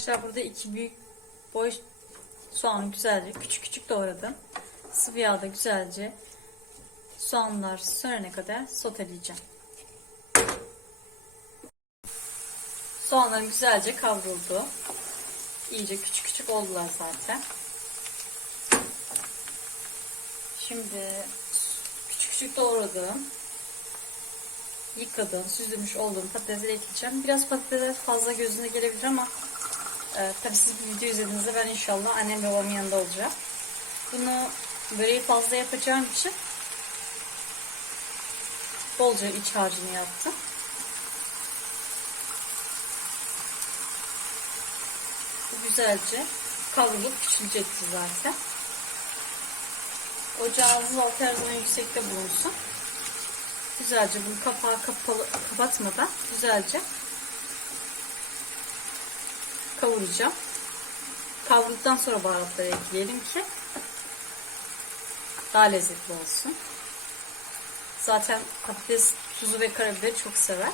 Arkadaşlar burada iki büyük boy soğanı güzelce küçük küçük doğradım. Sıvı yağda güzelce soğanlar sönene kadar soteleyeceğim. Soğanlarım güzelce kavruldu. İyice küçük küçük oldular zaten. Şimdi küçük küçük doğradığım, yıkadığım, süzülmüş olduğum patatesleri ekleyeceğim. Biraz patates fazla gözüne gelebilir ama e, tabii siz bu video izlediğinizde ben inşallah annem babamın yanında olacağım. Bunu böreği fazla yapacağım için bolca iç harcını yaptım. Bu güzelce kavrulup küçülecektir zaten. Ocağınız altı her yüksekte bulunsun. Güzelce bunu kapağı kapalı, kapatmadan güzelce kavuracağım. Kavurduktan sonra baharatları ekleyelim ki daha lezzetli olsun. Zaten patates tuzu ve karabiberi çok sever.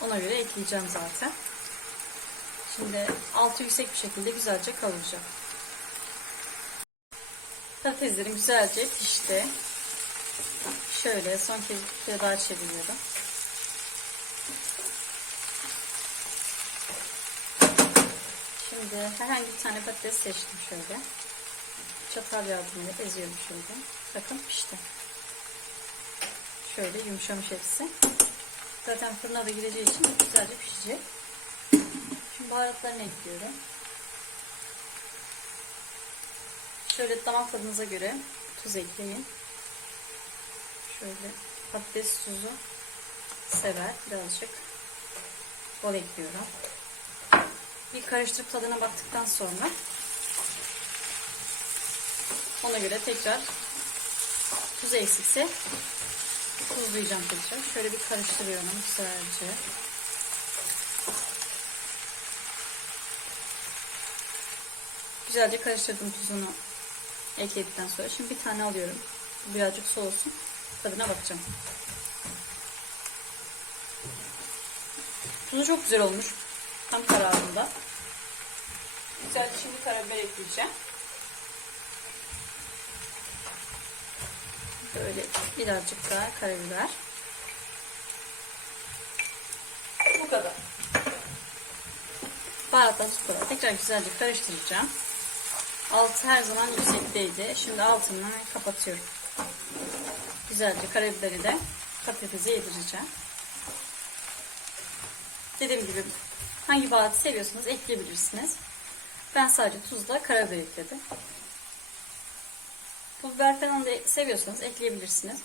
Ona göre ekleyeceğim zaten. Şimdi altı yüksek bir şekilde güzelce kavuracağım. Patateslerim güzelce pişti. Şöyle son kez bir kere daha çeviriyorum. Şimdi herhangi bir tane patates seçtim şöyle. Çatal yardımıyla eziyorum şöyle. Bakın pişti. Şöyle yumuşamış hepsi. Zaten fırına da gireceği için güzelce pişecek. Şimdi baharatlarını ekliyorum. Şöyle damak tadınıza göre tuz ekleyin. Şöyle patates tuzu sever birazcık bol ekliyorum. Bir karıştırıp tadına baktıktan sonra ona göre tekrar tuz eksikse tuzlayacağım tekrar. Şöyle bir karıştırıyorum güzelce. Güzelce karıştırdım tuzunu ekledikten sonra. Şimdi bir tane alıyorum. Birazcık soğusun. Tadına bakacağım. Tuzu çok güzel olmuş. Tam kararında. Güzelce şimdi karabiber ekleyeceğim. Böyle birazcık daha karabiber. Bu kadar. Baharatlar bu. Tekrar güzelce karıştıracağım. Altı her zaman yüksekteydi. Şimdi altını kapatıyorum. Güzelce karabiberi de patatese yedireceğim. Dediğim gibi hangi baharatı seviyorsanız ekleyebilirsiniz. Ben sadece tuzla karabiber ekledim. Pul biber falan da seviyorsanız ekleyebilirsiniz.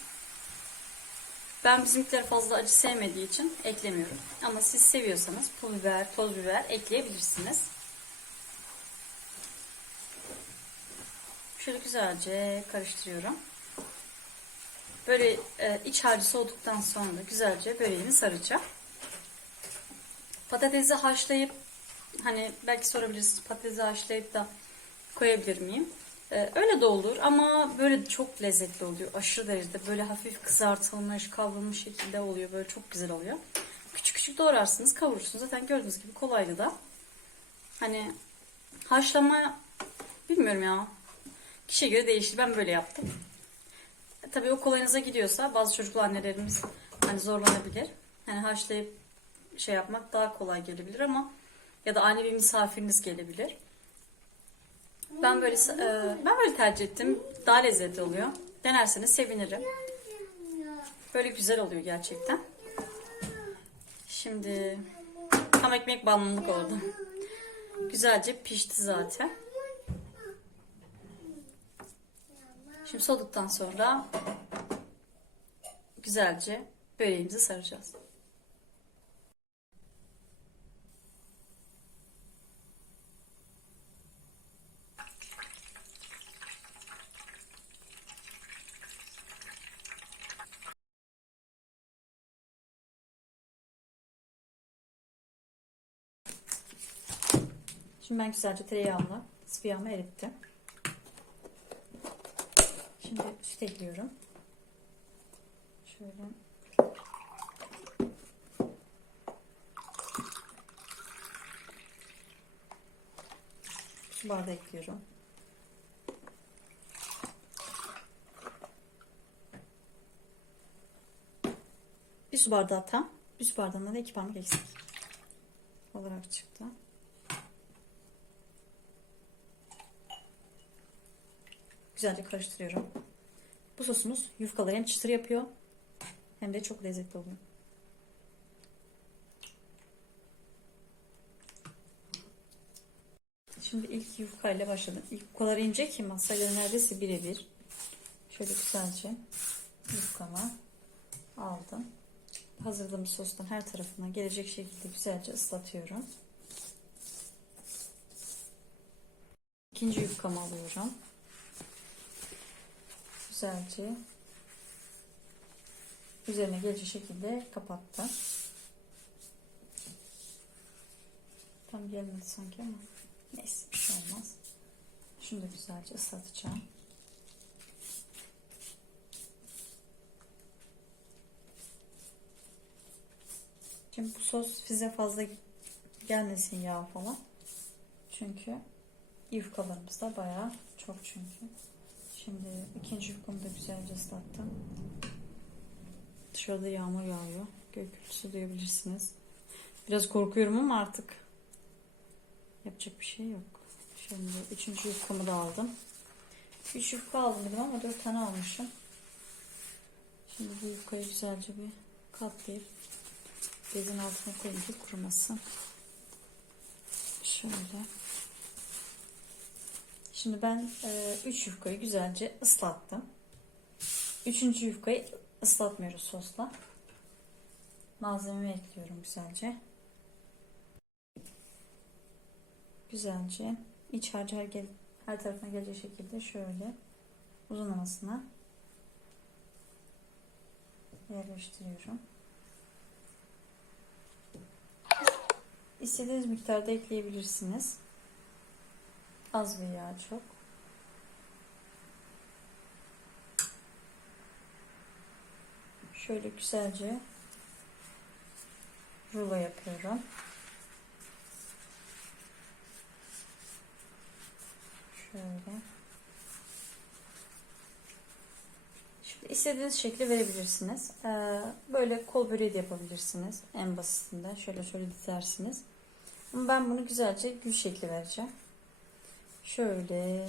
Ben bizimkiler fazla acı sevmediği için eklemiyorum. Ama siz seviyorsanız pul biber, toz biber ekleyebilirsiniz. Şöyle güzelce karıştırıyorum. Böyle e, iç harcı soğuduktan sonra güzelce böreğimi saracağım. Patatesi haşlayıp hani belki sorabilirsiniz patatesi haşlayıp da koyabilir miyim? Ee, öyle de olur ama böyle çok lezzetli oluyor. Aşırı derecede böyle hafif kızartılmış, kavrulmuş şekilde oluyor. Böyle çok güzel oluyor. Küçük küçük doğrarsınız, kavurursunuz. Zaten gördüğünüz gibi kolaydı da. Hani haşlama bilmiyorum ya. Kişiye göre değişti. Ben böyle yaptım. E, tabii o kolayınıza gidiyorsa bazı çocuklu annelerimiz hani zorlanabilir. Hani haşlayıp şey yapmak daha kolay gelebilir ama ya da anne bir misafiriniz gelebilir. Ben böyle e, ben böyle tercih ettim. Daha lezzetli oluyor. Denerseniz sevinirim. Böyle güzel oluyor gerçekten. Şimdi tam ekmek bağımlılık oldu. Güzelce pişti zaten. Şimdi soğuduktan sonra güzelce böreğimizi saracağız. Şimdi ben güzelce tereyağımla sıvı yağımı erittim. Şimdi süt ekliyorum. Şöyle. Su bardağı ekliyorum. Bir su bardağı tam. Bir su bardağında da iki parmak eksik. Olarak çıktı. Güzelce karıştırıyorum. Bu sosumuz yufkaları hem çıtır yapıyor hem de çok lezzetli oluyor. Şimdi ilk yufka ile başladım. Kadar ince ki masayla neredeyse birebir. Şöyle güzelce yufkamı aldım. Hazırladığım sostan her tarafına gelecek şekilde güzelce ıslatıyorum. İkinci yufkamı alıyorum. Güzelce üzerine gelecek şekilde kapattım. Tam gelmedi sanki ama neyse bir şey olmaz. Şunu da güzelce ıslatacağım. Şimdi bu sos size fazla gelmesin yağ falan. Çünkü yufkalarımız da bayağı çok çünkü. Şimdi ikinci yufkamı da güzelce ıslattım. Dışarıda yağmur yağıyor. Gök gürültüsü duyabilirsiniz. Biraz korkuyorum ama artık yapacak bir şey yok. Şimdi üçüncü yufkamı da aldım. Üç yufka aldım dedim ama dört tane almışım. Şimdi bu yufkayı güzelce bir katlayıp bezin altına ki kurumasın. Şöyle. Şimdi ben 3 yufkayı güzelce ıslattım. Üçüncü yufkayı ıslatmıyoruz sosla. Malzememi ekliyorum güzelce. Güzelce iç harcı her, her tarafına gelecek şekilde şöyle uzunlamasına yerleştiriyorum. İstediğiniz miktarda ekleyebilirsiniz. Az veya çok. Şöyle güzelce rulo yapıyorum. Şöyle. Şimdi istediğiniz şekli verebilirsiniz. Ee, böyle kol böreği de yapabilirsiniz. En basitinden şöyle şöyle dizersiniz. Ama ben bunu güzelce gül şekli vereceğim. Şöyle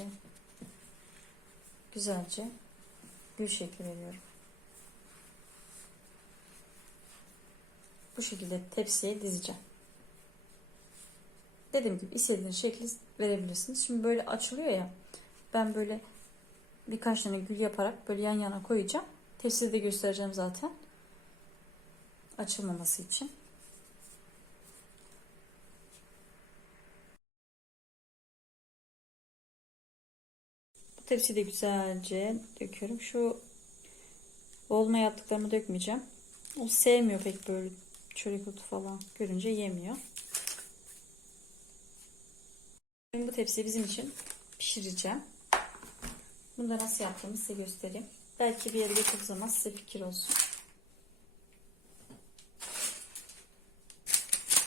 güzelce gül şekli veriyorum. Bu şekilde tepsiye dizeceğim. Dediğim gibi istediğiniz şekli verebilirsiniz. Şimdi böyle açılıyor ya. Ben böyle birkaç tane gül yaparak böyle yan yana koyacağım. Tepside de göstereceğim zaten. Açılmaması için. Bu tepsiyi de güzelce döküyorum. Şu olma yaptıklarımı dökmeyeceğim. O sevmiyor pek böyle çörek otu falan görünce yemiyor. Bu tepsiyi bizim için pişireceğim. Bunu da nasıl yaptığımı size göstereyim. Belki bir yere götürdüğü zaman size fikir olsun.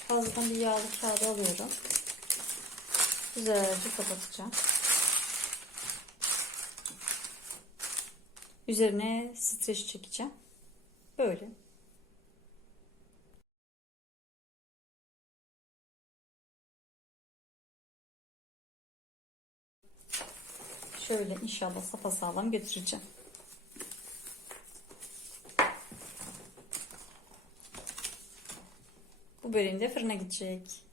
Fazladan bir yağlı kağıdı alıyorum. Güzelce kapatacağım. Üzerine streç çekeceğim. Böyle. Şöyle inşallah sapasağlam götüreceğim. Bu böreğim de fırına gidecek.